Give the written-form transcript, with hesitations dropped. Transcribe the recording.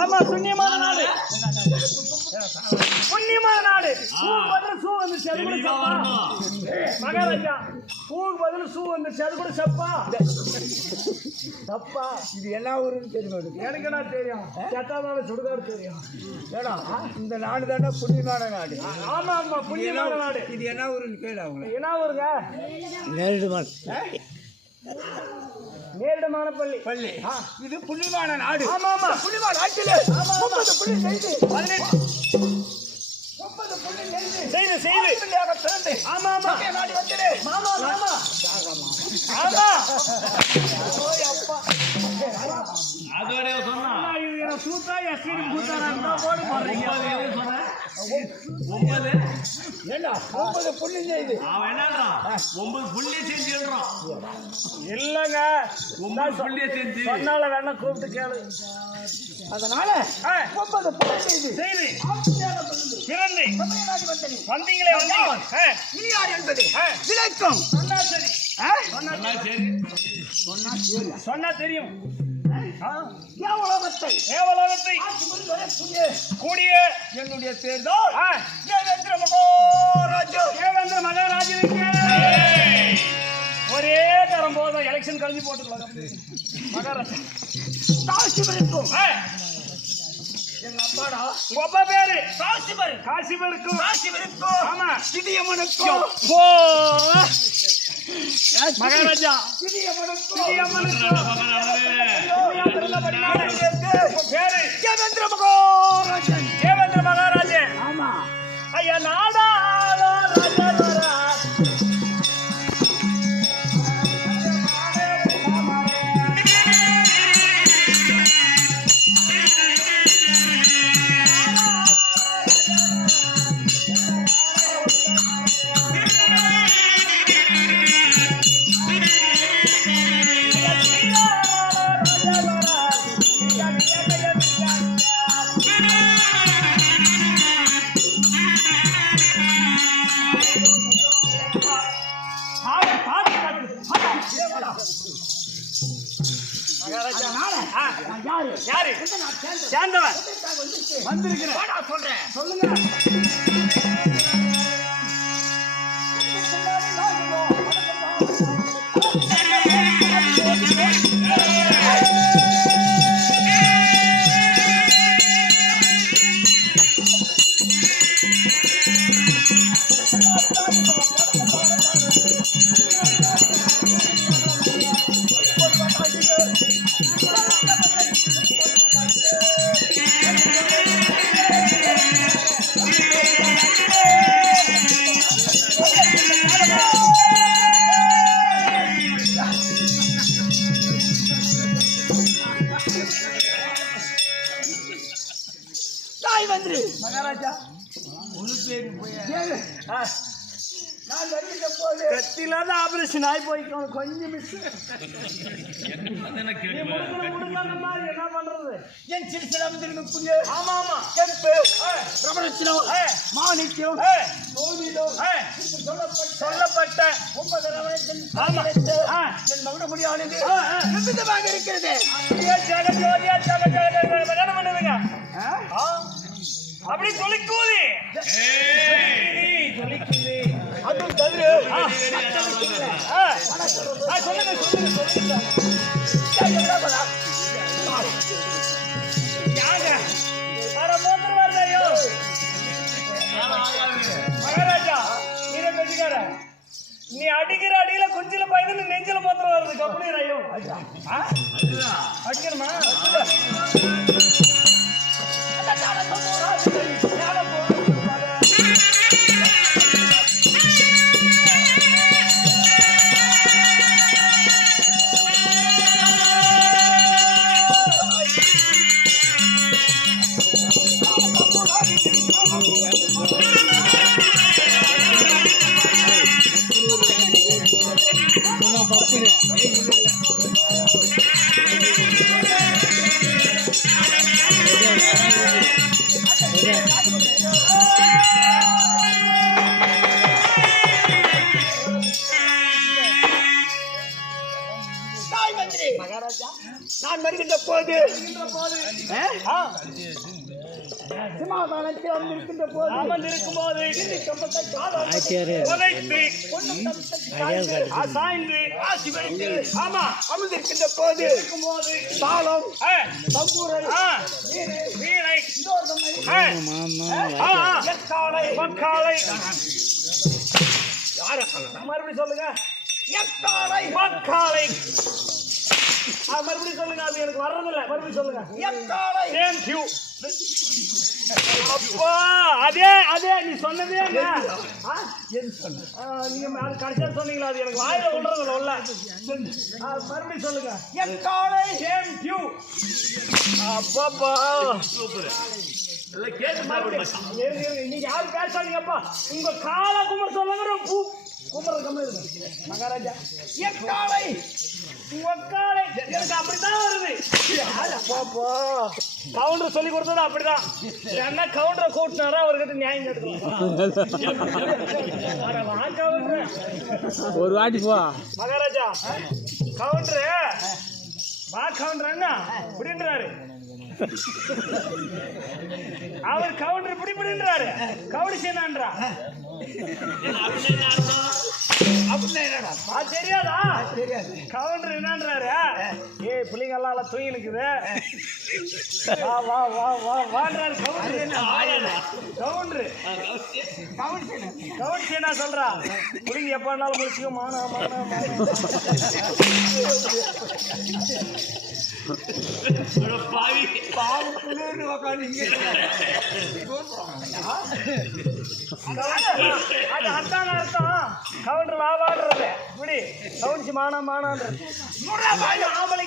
ஆமா, புண்ணியமான நாடு. புண்ணியமான நாடு. பூவுக்கு பதில் சூ வந்துருச்சு, அது கூட சப்பா. மகாராஜா, பூவுக்கு பதில் சூ வந்துருச்சு, அது கூட சப்பா. தப்பா? இது என்ன ஊருன்னு தெரியும்? எனக்கு என்ன தெரியும்? சட்டாதான சுடுகாடு தெரியும். ஏடா, இந்த நாடு தானே புண்ணியமான நாடு. ஆமா ஆமா, புண்ணியமான நாடு. இது என்ன ஊருன்னு கேளு அவங்க. என்ன ஊருங்க? நேரிடுமான் நேரிடமான பள்ளி. பள்ளி. இது புண்ணியமான நாடு. ஆமா ஆமா, புண்ணியமான நாட்டிலே 30 புள்ளி செய்து 18 30 புள்ளி செய்து செய்து செய்து பிள்ளையாக பிறந்து ஆமா ஆமா நாடு வந்தே. மாமா மாமா ஆமா. ஓய் அப்பா, அதோட சொன்னா இது என்ன சூத்தா எஸ்டி கூத்தாரா போடு போறீங்க. 9 ஏண்டா 30 புள்ளி செய்து அவன் என்னன்றான் 9 புள்ளி செஞ்சு எழுறான். இல்லங்க, 9 புள்ளி செஞ்சு சொன்னால வேணா கூப்பிட்டு கேளு. அதனால 30 புள்ளி செய்து செய்தி பிறந்து பிறந்து வந்தீங்களே இனி யார் என்பது விளக்கம் சொன்னா சரி. சொன்னா சரி, சொன்னா தெரியும். தேவலோகத்தை தேவலோகத்தை கூடிய என்னுடைய பேர் தான் தேவேந்திர மகாராஜா. தேவேந்திர மகாராஜனுக்கு ஒரே தரம் போதும், எலெக்ஷன் கழிஞ்சு போட்டுக்கலாம். மகாராஜா காசிபருக்கும் எங்க அப்பாடா, உங்க அப்பா பேரு காசிபர். காசிபருக்கும் காசிபருக்கும் ஆமா திதியம்மனுக்கும் மகாராஜா திதியம்மனுக்கும் பேரு தேவேந்திர மகாராஜன். தேவேந்திர மகாராஜன். ஆமா, ஐயா நாடா யாரு சேர்ந்தவன் வந்திருக்கிறேன். சொல்றேன். சொல்லுங்க. மகாராஜா நான் வருகிற போது கத்திலாத ஆபரேஷன் ஆகி போய்க்கணும். கொஞ்சம் மிஸ் என்ன பண்றது? என் சிறுசிலாமத்திற்கு ஆமா ஆமா, கெம்பு பிரபலத்திலும் மாணிக்கம் சொல்லப்பட்ட 9 ரவணத்தின் ஆமா என் மகுடமுடியானது எவ்விதமாக இருக்கிறது. என்ன பண்ணுதுங்க? அப்படி தொலைக்கூதி அதுவும் தவிர சொல்லுங்க சொல்லுங்க சொல்லுங்க. மகாராஜா, நீங்க பேசுகார, நீ அடிக்கிற அடியில குஞ்சில பயந்து நெஞ்சில மாத்திரம் வருது. கப்படி ஐயோ அடிக்கணுமா? வருகின்ற போது ஆ, சிம்மாசனத்தில் அமர்ந்திருக்கின்ற போது அமர்ந்திருக்கும் போது கம்பத்தை காலால் உதைத்து பொன்னும் தம்பத்தை சாய்ந்து ஆசி வைத்து ஆமா அமர்ந்திருக்கின்ற போது இருக்கும்போது தாளம் ஆ, தம்பூரை ஆ, வீணை வீணை இன்னொரு ஆ, ஆ, ஆ, எக்காலை மக்காளை மறுபடியும் சொல்லுங்க எக்காலை மக்காளை மறுபடியும் சொல்லுங்க அது எனக்கு வர்றதில்ல மறுபடியும் சொல்லுங்க எக்காலை சேம் டியூ அப்பா அதே அதே நீ சொன்னதே என்ன? ஆ? நீங்க அது கடைசியா சொன்னீங்களா அது எனக்கு வாயில விடுறதில்ல உள்ள மறுபடியும் சொல்லுங்க எக்காலை சேம் டியூ அப்பப்பா சூப்பர் எல்லாம் கேட்டு மறுபடியும் இருங்க, நீங்க யாரும் பேசாதீங்கப்பா உங்க கால குமர சொல்லுங்க பூ குமர கம்மி இருக்கு மகாராஜா எக்காலை உக்காலை எனக்கு அப்படித்தான் வருது அப்பா கவுண்டர் சொல்லி கொடுத்தது அப்படிதான் என்ன கவுண்டரை கூட்டினாரா அவர்கிட்ட நியாயம் கேட்டுக்கலாம் ஒரு வாட்டி போ மகாராஜா கவுண்டரு வா கவுண்டர் என்ன இப்படின்றாரு அவர் கவுண்டர் இப்படி இப்படின்றாரு கவுடி சேனான்றா அப்படின்னா என்னடா அது தெரியாதா தெரியாது கவுண்டர் என்னன்றாரு ஏய் பிள்ளைங்க எல்லாம் தூங்கி நிக்குது வா வா வா வா வான்றாரு கவுண்டர் கவுண்டர் கவுண்டர் என்ன சொல்றா பிள்ளைங்க எப்ப வேணாலும் முடிச்சுக்கோ மானா மானா பாவி பாவக்குள்ளே உட்காந்து இங்கே அது அர்த்தம் அர்த்தம் கவுண்டர் வா வாடுறது இப்படி கவுன்சி மானா மானான்றது ஆம்பளை